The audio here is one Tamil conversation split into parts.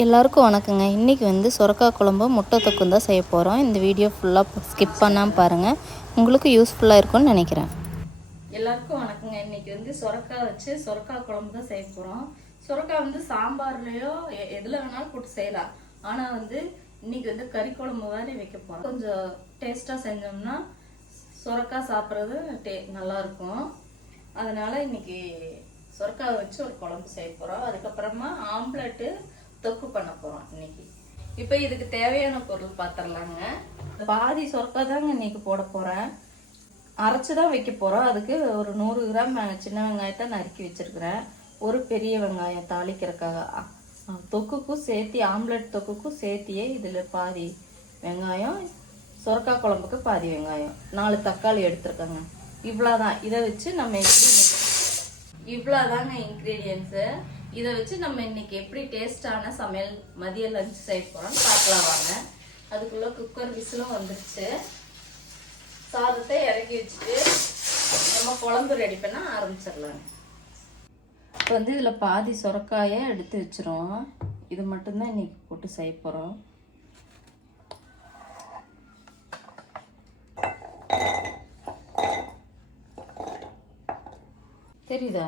எல்லாருக்கும் வணக்கங்க. இன்றைக்கி வந்து சுரக்காய் குழம்பு முட்டை தொக்கும் தான் செய்ய போகிறோம் இந்த வீடியோ ஃபுல்லாக ஸ்கிப் பண்ணாமல் பாருங்கள் உங்களுக்கு யூஸ்ஃபுல்லாக இருக்கும்னு நினைக்கிறேன். எல்லாருக்கும் வணக்கங்க. இன்றைக்கி வந்து சுரக்காய் வச்சு சுரக்காய் குழம்பு தான் செய்ய போகிறோம் சுரக்காய் வந்து சாம்பார்லேயோ எதில் வேணாலும் போட்டு செய்யலாம். ஆனால் வந்து இன்றைக்கி வந்து கறி குழம்பு மாதிரி வைக்க போகிறோம் கொஞ்சம் டேஸ்ட்டாக செஞ்சோம்னா சுரக்காய் சாப்பிட்றது டே நல்லாயிருக்கும். அதனால் இன்னைக்கு சொரக்காய் வச்சு ஒரு குழம்பு செய்ய போகிறோம் அதுக்கப்புறமா ஆம்லெட்டு தொக்கு பண்ண போகிறோம் இன்னைக்கு. இப்போ இதுக்கு தேவையான பொருள் பார்த்துடலாங்க பாதி சொர்க்கா தாங்க இன்னைக்கு போட போகிறேன் அரைச்சி தான் வைக்க போகிறோம் அதுக்கு ஒரு நூறு கிராம் சின்ன வெங்காயத்தை நறுக்கி வச்சிருக்கிறேன். ஒரு பெரிய வெங்காயம் தாளிக்கிறதுக்காக. தொக்குக்கும் சேர்த்தி ஆம்லெட் தொக்குக்கும் சேர்த்தியே இதில் பாதி வெங்காயம் சொரக்காய் குழம்புக்கு பாதி வெங்காயம். நாலு தக்காளி எடுத்துருக்கேங்க. இவ்வளோதான் இதை வச்சு நம்ம எப்படி இவ்வளோதாங்க இன்க்ரீடியன்ஸு இதை வச்சு நம்ம இன்னைக்கு எப்படி டேஸ்டான சமையல் மதிய லஞ்ச் செய்ய போகிறோம்னு பார்க்கலாம் வாங்க. அதுக்குள்ளே குக்கர் விசிலும் வந்துருச்சு. சாதத்தை இறக்கி வச்சுட்டு நம்ம குழம்பு ரெடி பண்ண ஆரம்பிச்சிடலாங்க. இப்போ வந்து இதில் பாதி சுரக்காயை எடுத்து வச்சிரும் இது மட்டும்தான் இன்னைக்கு போட்டு செய்ய போகிறோம் தெரியுதா?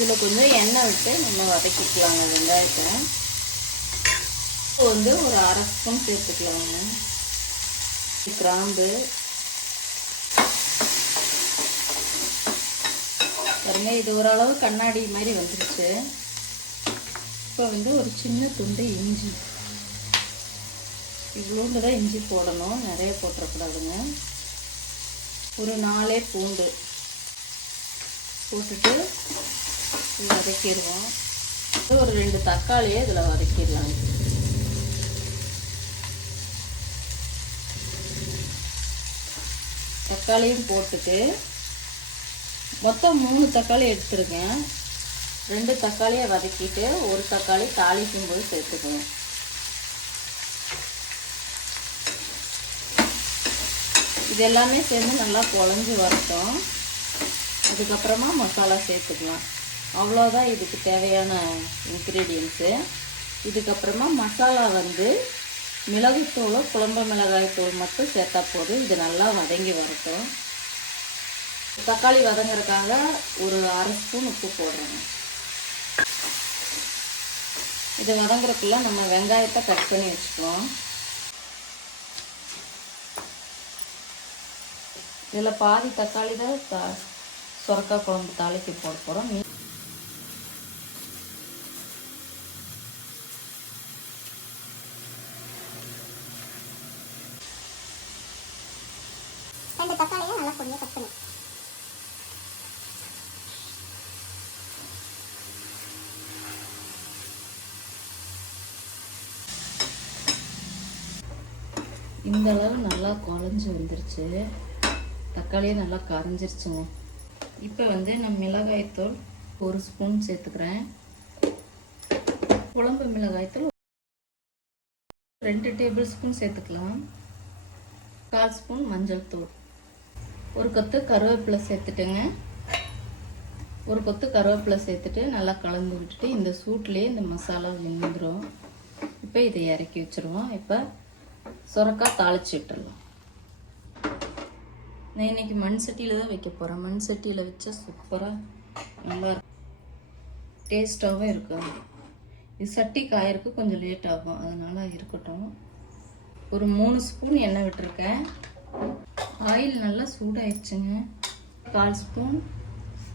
இதில் கொஞ்சம் எண்ணெய் விட்டு நம்ம வதக்கிக்கலாங்க வெங்காயத்தை வந்து ஒரு அரை ஸ்பூன் சேர்த்துக்கலாங்க கிராம்பு. பாருங்க இது ஓரளவு கண்ணாடி மாதிரி வந்துருச்சு. இப்போ வந்து ஒரு சின்ன துண்டு இஞ்சி. இவ்வளோண்டு தான் இஞ்சி போடணும். நிறைய போட்டுறக்கூடாதுங்க. ஒரு நாலே பூண்டு போட்டுட்டு வதக்கிடுவோம். ஒரு ரெண்டு தக்காளியை இதில் வதக்கிடலாம். தக்காளியும் போட்டுட்டு மொத்தம் மூணு தக்காளி எடுத்துருக்கேன். ரெண்டு தக்காளியை வதக்கிட்டு ஒரு தக்காளி தாளிக்கும் போது சேர்த்துக்கணும் இது எல்லாமே சேர்ந்து நல்லா குழஞ்சி வரட்டும். அதுக்கப்புறமா மசாலா சேர்த்துக்கலாம். அவ்வளோதான் இதுக்கு தேவையான இன்க்ரீடியன்ஸு இதுக்கப்புறமா மசாலா வந்து மிளகுத்தூள் குழம்பு மிளகாய் தூள் மட்டும் சேர்த்தா போதும். இது நல்லா வதங்கி வரட்டும். தக்காளி வதங்குறதுக்காக ஒரு அரை ஸ்பூன் உப்பு போடுறேங்க. இது வதங்குறதுக்குள்ள நம்ம வெங்காயத்தை கட் பண்ணி வச்சுக்குவோம். இதில் பாதி தக்காளி தான் த- சுரக்காய் குழம்பு தாளிக்கு போட போகிறோம் மீ ரெண்டு தக்காளியை நல்லா பொடியாக கட் பண்ணி இந்த அளவு நல்லா குழஞ்சி வந்துருச்சு. தக்காளியே நல்லா கரைஞ்சிருச்சுங்க இப்போ வந்து நான் மிளகாய்த்தூள் ஒரு ஸ்பூன் சேர்த்துக்கிறேன். குழம்பு மிளகாய்த்தூள் ரெண்டு டேபிள் ஸ்பூன் சேர்த்துக்கலாம். கால் ஸ்பூன் மஞ்சள் தூள். ஒரு கொத்து கருவேப்பிலை சேர்த்துட்டுங்க. ஒரு கொத்து கருவேப்பிலை சேர்த்துட்டு நல்லா கலந்து விட்டுட்டு இந்த சூட்லேயே இந்த மசாலா வெந்துடும் இப்போ இதை இறக்கி வச்சுருவோம். இப்போ சுரக்காய் தாளிச்சு விட்டுருலாம் நான் இன்னைக்கு மண் சட்டியில் தான் வைக்க போகிறேன் மண் சட்டியில் வச்சா சூப்பராக நல்லா டேஸ்ட்டாகவும் இருக்கும் இது சட்டி காயறதுக்கு கொஞ்சம் லேட் ஆகும். அதனால் இருக்கட்டும். ஒரு மூணு ஸ்பூன் எண்ணெய் விட்டுருக்கேன். ஆயில் நல்லா சூடாயிடுச்சுங்க. கால் ஸ்பூன்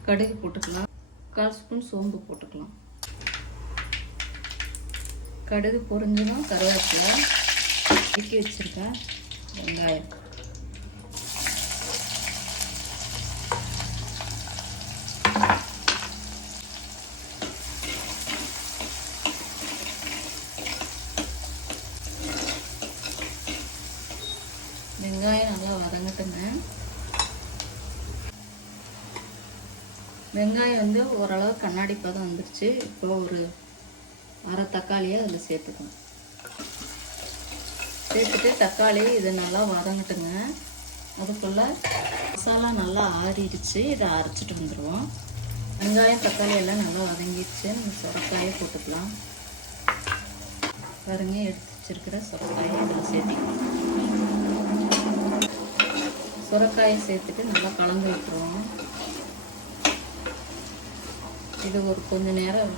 கடுகு போட்டுக்கலாம். கால் ஸ்பூன் சோம்பு போட்டுக்கலாம். கடுகு பொரிஞ்சதும் கருவேப்பிலை. வெட்டி வச்சுருக்கேன். வெங்காயம். வெங்காயம் நல்லா வதங்கட்டுங்க. வெங்காயம் வந்து ஓரளவு கண்ணாடி பதம் வந்துருச்சு. இப்போ ஒரு அரை தக்காளியை அதில் சேர்த்துக்கணும். சேர்த்துட்டு தக்காளி இதை நல்லா வதங்கட்டுங்க. அதுக்குள்ள மசாலா நல்லா ஆறிடுச்சு. இதை அரைச்சிட்டு வந்துடுவோம் வெங்காயம் தக்காளி எல்லாம் நல்லா வதங்கிடுச்சு. நம்ம சுரக்காயை போட்டுக்கலாம். பாருங்க எடுத்து வச்சிருக்கிற சுரக்காயை இதில் சேர்த்துக்கலாம். சுரக்காயை சேர்த்துட்டு நல்லா கலந்து விட்டுருவோம். இது ஒரு கொஞ்ச நேரம்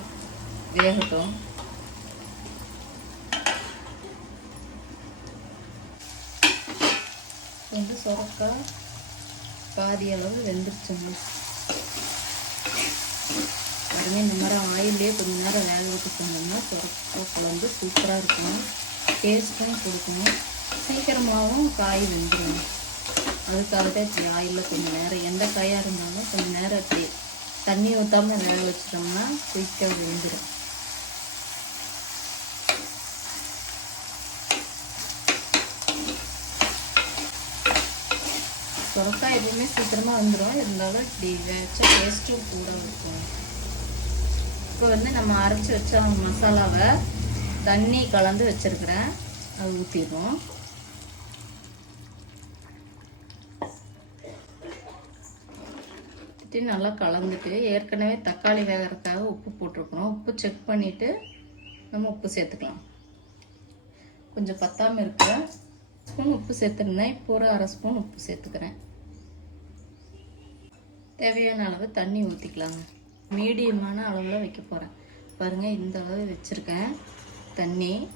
வேகட்டும். வந்து சுரக்காய் பாதி அளவு வெந்துருச்சுங்க. பாருங்க இந்த மாதிரி ஆயிலே கொஞ்ச நேரம் வேக விட்டு செஞ்சோம்னா சுரக்காய் குழம்பு சூப்பராக இருக்கும். டேஸ்ட்டும் கொடுக்கும். சீக்கிரமாகவும் காய் வெந்துடும் அதுக்காக தான் ஆயிலில் கொஞ்சம் நேரம் எந்த காயாக இருந்தாலும் கொஞ்சம் நேரம் அப்படி தண்ணி ஊற்றாமல் வேக வச்சிட்டோம்னா சீக்கிரம் வெந்துடும் சுரக்காய் எப்பவுமே சீக்கிரமாக வந்துடும் இருந்தாலும் இப்படி வச்ச டேஸ்ட்டும் கூட இருக்கும். இப்போ வந்து நம்ம அரைச்சி வச்ச மசாலாவை தண்ணி கலந்து வச்சிருக்கிறேன். அது ஊற்றிடுவோம் ஊற்றி நல்லா கலந்துட்டு ஏற்கனவே தக்காளி வேகிறதுக்காக உப்பு போட்டிருக்கணும் உப்பு செக் பண்ணிவிட்டு நம்ம உப்பு சேர்த்துக்கலாம். கொஞ்சம் பத்தாமல் இருக்கிற ஸ்பூன் உப்பு சேர்த்துருந்தேன். இப்போ ஒரு அரை ஸ்பூன் உப்பு சேர்த்துக்கிறேன். தேவையான அளவு தண்ணி ஊற்றிக்கலாங்க மீடியமான அளவில் வைக்க போகிறேன் பாருங்கள் இந்த அளவு வச்சுருக்கேன். தண்ணி.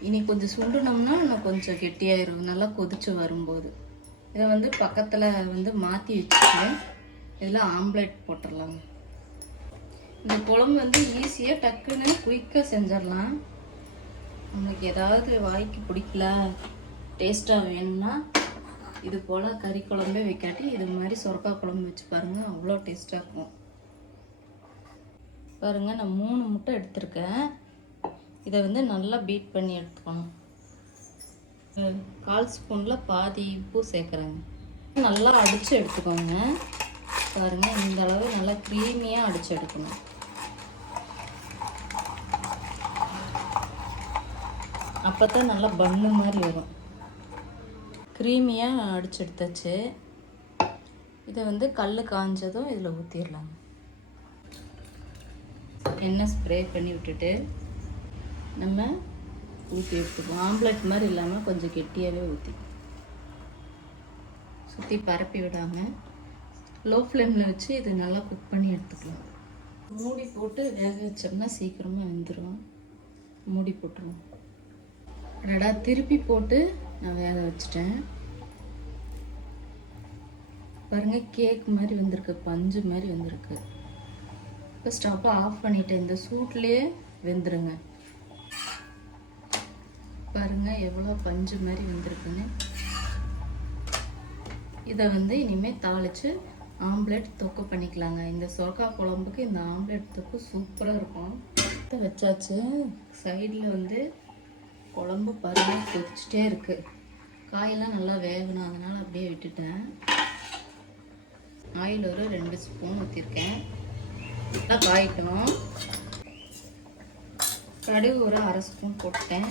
இனி கொஞ்சம் சுண்டுனோம்னா இன்னும் கொஞ்சம் கெட்டியாயிரும். நல்லா கொதிச்சு வரும்போது. இதை வந்து பக்கத்தில் வந்து மாற்றி வச்சுட்டு இதில் ஆம்லேட் போட்டுடலாங்க. இந்த குழம்பு வந்து ஈஸியாக டக்குன்னு குயிக்காக செஞ்சிடலாம். நம்மளுக்கு ஏதாவது வாய்க்கு பிடிக்கல டேஸ்ட்டாக வேணும்னா இது போல் கறி குழம்பே வைக்காட்டி இது மாதிரி சுரக்காய் குழம்பு வச்சு பாருங்கள் அவ்வளோ டேஸ்ட்டாக இருக்கும். பாருங்கள் நான் மூணு முட்டை எடுத்திருக்கேன். இதை வந்து நல்லா பீட் பண்ணி எடுத்துக்கணும். கால் ஸ்பூனில் பாதி உப்பு சேர்க்குறேங்க. நல்லா அடித்து எடுத்துக்கோங்க. பாருங்கள் இந்த அளவு நல்லா க்ரீமியாக அடித்து எடுக்கணும். அப்போ தான் நல்லா பண்ணு மாதிரி வரும். க்ரீமியாக அடிச்சு எடுத்தாச்சு இதை வந்து கல் காஞ்சதும் இதில் ஊற்றிடலாங்க எண்ணெய் ஸ்ப்ரே பண்ணி விட்டுட்டு நம்ம ஊற்றி எடுத்துக்குவோம். ஆம்லெட் மாதிரி இல்லாமல் கொஞ்சம் கெட்டியாகவே ஊற்றி சுற்றி பரப்பி விடாமல் லோ ஃப்ளேமில் வச்சு இது நல்லா குக் பண்ணி எடுத்துக்கலாம். மூடி போட்டு வேக வச்சோம்னா சீக்கிரமாக வெந்துடும் மூடி போட்டுருவோம். ரெடா திருப்பி போட்டு நான் வேக வச்சிட்டேன். பாருங்க கேக் மாதிரி வந்திருக்கு பஞ்சு மாதிரி வந்திருக்கு. இப்போ ஸ்டவ்வை ஆஃப் பண்ணிட்டேன் இந்த சூட்லேயே வெந்துருங்க. பாருங்கள் எவ்வளோ பஞ்சு மாதிரி வந்திருக்குன்னு. இதை வந்து இனிமேல் தாளித்து ஆம்லெட் தொக்கு பண்ணிக்கலாங்க. இந்த சுரக்கா குழம்புக்கு இந்த ஆம்லெட் தொக்கு சூப்பராக இருக்கும். வச்சாச்சு. சைடில் வந்து குழம்பு பருவ கொதிச்சுட்டே இருக்குது காயெல்லாம் நல்லா வேகணும் அதனால் அப்படியே விட்டுட்டேன். ஆயில் ஒரு ரெண்டு ஸ்பூன் ஊற்றிருக்கேன் நல்லா காய்க்கணும் கடுகு ஒரு அரை ஸ்பூன் போட்டேன்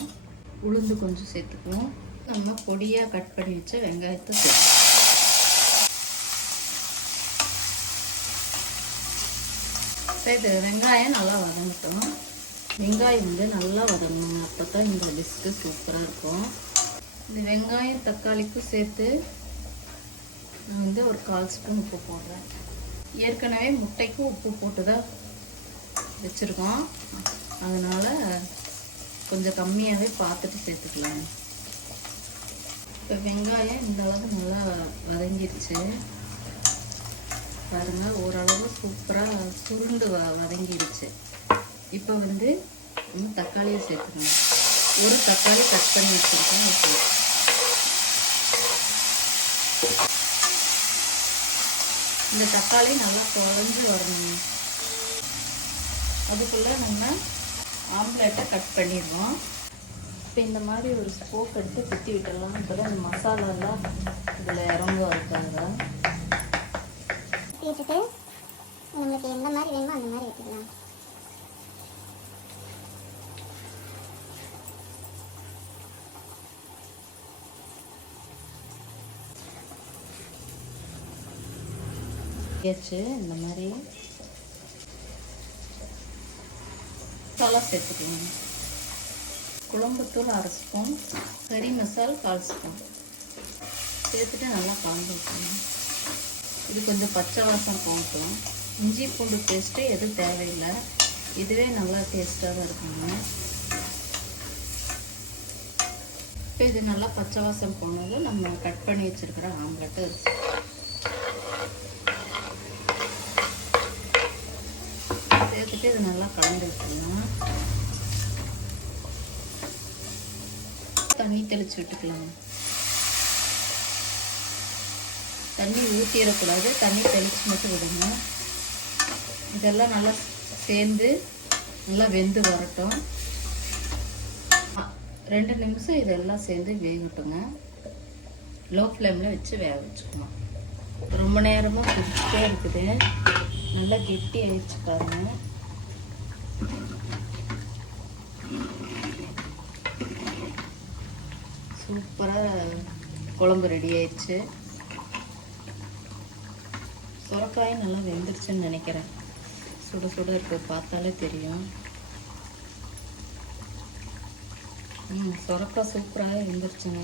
உளுந்து கொஞ்சம் சேர்த்துக்குவோம். நம்ம பொடியாக கட் பண்ணி வச்ச வெங்காயத்தை சேர்த்து இது வெங்காயம் நல்லா வதங்கட்டும். வெங்காயம் வந்து நல்லா வதங்கணும். அப்போ தான் இந்த டிஷ்க்கு சூப்பராக இருக்கும். இந்த வெங்காயம் தக்காளிக்கும் சேர்த்து நான் வந்து ஒரு கால் ஸ்பூன் உப்பு போடுறேன். ஏற்கனவே முட்டைக்கும் உப்பு போட்டு தான் வச்சுருக்கோம். அதனால் கொஞ்சம் கம்மியாகவே பார்த்துட்டு சேர்த்துக்கலாம். இப்போ வெங்காயம் இந்த அளவு நல்லா வதங்கிருச்சு. பாருங்கள் ஓரளவு சூப்பராக சுருண்டு வ வதங்கிடுச்சு இப்போ வந்து நம்ம தக்காளியை சேர்த்துக்கணும். ஒரு தக்காளி கட் பண்ணி வச்சுருக்கோம் ஓகே இந்த தக்காளி நல்லா குழஞ்சு வரணும். அதுக்குள்ளே நம்ம ஆம்லேட்டை கட் பண்ணிடுவோம் இப்போ இந்த மாதிரி ஒரு ஸ்போக் எடுத்து குத்தி விட்டுடலாம். இப்போ தான் இந்த மசாலாலாம் இதில் இறங்க இருக்காங்க நம்மளுக்கு எந்த மாதிரி வேணுமோ அந்த மாதிரி எடுத்துக்கலாம். ஏச்சு இந்த மாதிரி மசாலா சேர்த்துக்கலாம் குழம்புத்தூள் அரை ஸ்பூன் கறி மசால் கால் ஸ்பூன். சேர்த்துட்டு நல்லா கலந்து வைக்கணும் இது கொஞ்சம் பச்சை வாசம் போகட்டும். இஞ்சி பூண்டு பேஸ்ட்டு எதுவும் தேவையில்லை. இதுவே நல்லா டேஸ்ட்டாக தான் இருக்குங்க. இப்போ இது நல்லா பச்சை வாசம் போனதும் நம்ம கட் பண்ணி வச்சுருக்கிற ஆம்லெட்டு சேர்த்துட்டு இது நல்லா கலந்து விட்டுக்கலாம் தண்ணி தெளித்து விட்டுக்கலாம். தண்ணி ஊற்றிடக்கூடாது தண்ணி தெளித்து மட்டும் விடுங்க இதெல்லாம் நல்லா சேர்ந்து நல்லா வெந்து வரட்டும். ரெண்டு நிமிஷம் இதெல்லாம் சேர்ந்து வேகட்டுங்க. லோ ஃப்ளேமில் வச்சு வேக வச்சுக்கணும் ரொம்ப நேரமும் குடிச்சிட்டே இருக்குது. நல்லா கெட்டி ஆயிடுச்சு சூப்பராக குழம்பு ரெடி ஆயிடுச்சு. சுரக்காயும் நல்லா வெந்துருச்சுன்னு நினைக்கிறேன். சுட சுட இருக்கு பார்த்தாலே தெரியும். ம் சுரக்காய் சூப்பராக வெந்துருச்சுங்க.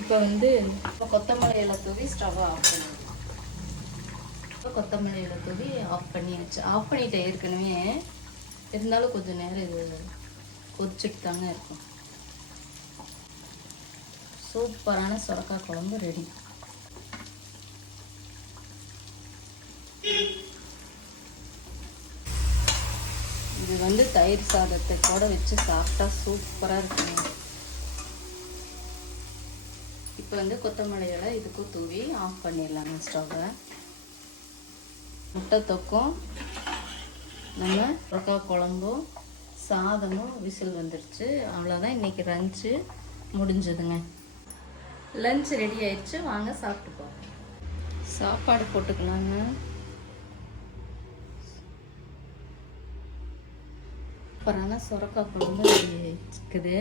இப்போ வந்து இப்போ கொத்தமல்லி இலை தூவி ஸ்டவ்வை ஆஃப் பண்ணணும். இப்போ கொத்தமல்லி இலை தூவி ஆஃப் பண்ணியாச்சு. ஆஃப் பண்ணிட்டேன் ஏற்கனவே. இருந்தாலும் கொஞ்சம் நேரம் இது கொதிச்சுட்டு தாங்க இருக்கும். சூப்பரான சுரக்காய் குழம்பு ரெடி. இது வந்து தயிர் சாதத்தை கூட வச்சு சாப்பிட்டா சூப்பராக இருக்குங்க. இப்போ வந்து கொத்தமல்லியெல்லாம் இதுக்கும் தூவி ஆஃப் பண்ணிடலாங்க ஸ்டவ்வை. முட்டை தொக்கும் நம்ம ரொக்கா குழம்பும் சாதமும் விசில் வந்துடுச்சு அவ்வளோதான் இன்றைக்கி லஞ்சு முடிஞ்சதுங்க. லஞ்ச் ரெடி ஆயிடுச்சு. வாங்க சாப்பிட்டுப்போம். சாப்பாடு போட்டுக்கலாங்க. அப்புறம் சுரக்காய் குழம்பு ரெடி ஆயிடுச்சுக்குது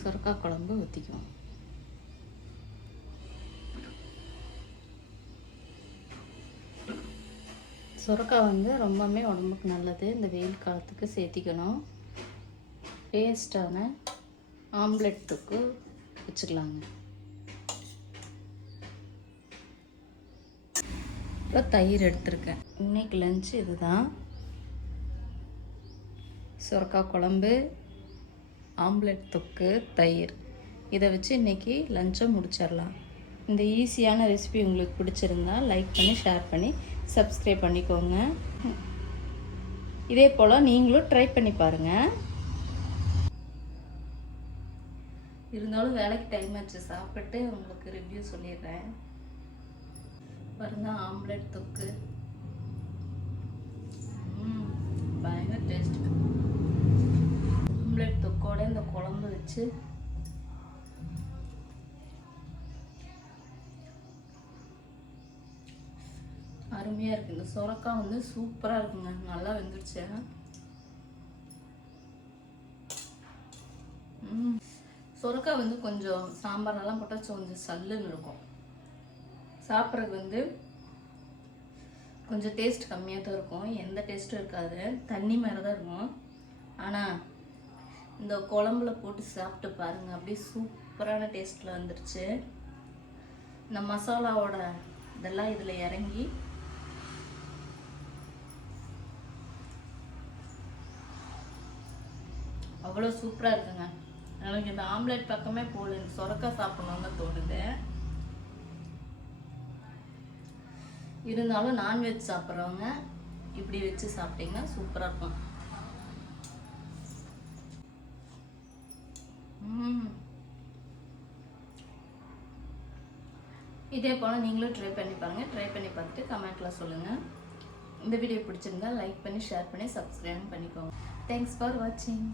சுரக்காய் குழம்பு ஊற்றிக்குவோம் சுரக்காய் வந்து ரொம்பவுமே உடம்புக்கு நல்லது. இந்த வெயில் காலத்துக்கு சேர்த்திக்கணும். டேஸ்டான ஆம்லெட்டுக்கு வச்சுக்கலாங்க இப்போ தயிர் எடுத்திருக்கேன். இன்னைக்கு லஞ்சு இதுதான். சுரக்காய் குழம்பு ஆம்லெட் தொக்கு தயிர். இதை வச்சு இன்றைக்கி லஞ்சை முடிச்சிடலாம். இந்த ஈஸியான ரெசிபி உங்களுக்கு பிடிச்சிருந்தா லைக் பண்ணி ஷேர் பண்ணி சப்ஸ்கிரைப் பண்ணிக்கோங்க. இதே போல் நீங்களும் ட்ரை பண்ணி பாருங்கள் இருந்தாலும் வேலைக்கு டைம் ஆச்சு. சாப்பிட்டு உங்களுக்கு ரிவ்யூ சொல்லிடுறேன். பாருங்க ஆம்லெட் தொக்கு. ம், பயங்கர டேஸ்ட் ஆம்லெட் தொக்கோட இந்த குழம்பு வச்சு அருமையாக இருக்குது இந்த சுரக்காய் வந்து சூப்பராக இருக்குங்க. நல்லா வெந்துருச்சு. ம். சுரக்காய் வந்து கொஞ்சம் சாம்பார்லாம் போட்டால் கொஞ்சம் சல்லுன்னு இருக்கும். சாப்பிட்றதுக்கு வந்து கொஞ்சம் டேஸ்ட் கம்மியாக தான் இருக்கும். எந்த டேஸ்ட்டும் இருக்காது. தண்ணி மாதிரி தான் இருக்கும். ஆனால் இந்த குழம்புல போட்டு சாப்பிட்டு பாருங்க. அப்படியே சூப்பரான டேஸ்ட்டில் வந்துருச்சு. இந்த மசாலாவோட இதெல்லாம் இதில் இறங்கி அவ்வளோ சூப்பராக இருக்குங்க. எனக்கு இந்த ஆம்லெட் பக்கமே போகல எனக்கு சொரக்காய் சாப்பிடணும்னு தோணுது. இருந்தாலும் நான்வெஜ் சாப்பிட்றவங்க இப்படி வச்சு சாப்பிட்டீங்கன்னா சூப்பராக இருக்கும். இதே போல் நீங்களும் ட்ரை பண்ணி பாருங்கள் ட்ரை பண்ணி பார்த்துட்டு கமெண்ட்டில் சொல்லுங்கள் இந்த வீடியோ பிடிச்சிருந்தா லைக் பண்ணி ஷேர் பண்ணி சப்ஸ்கிரைப் பண்ணிக்கோங்க. தேங்க்ஸ் ஃபார் வாட்சிங்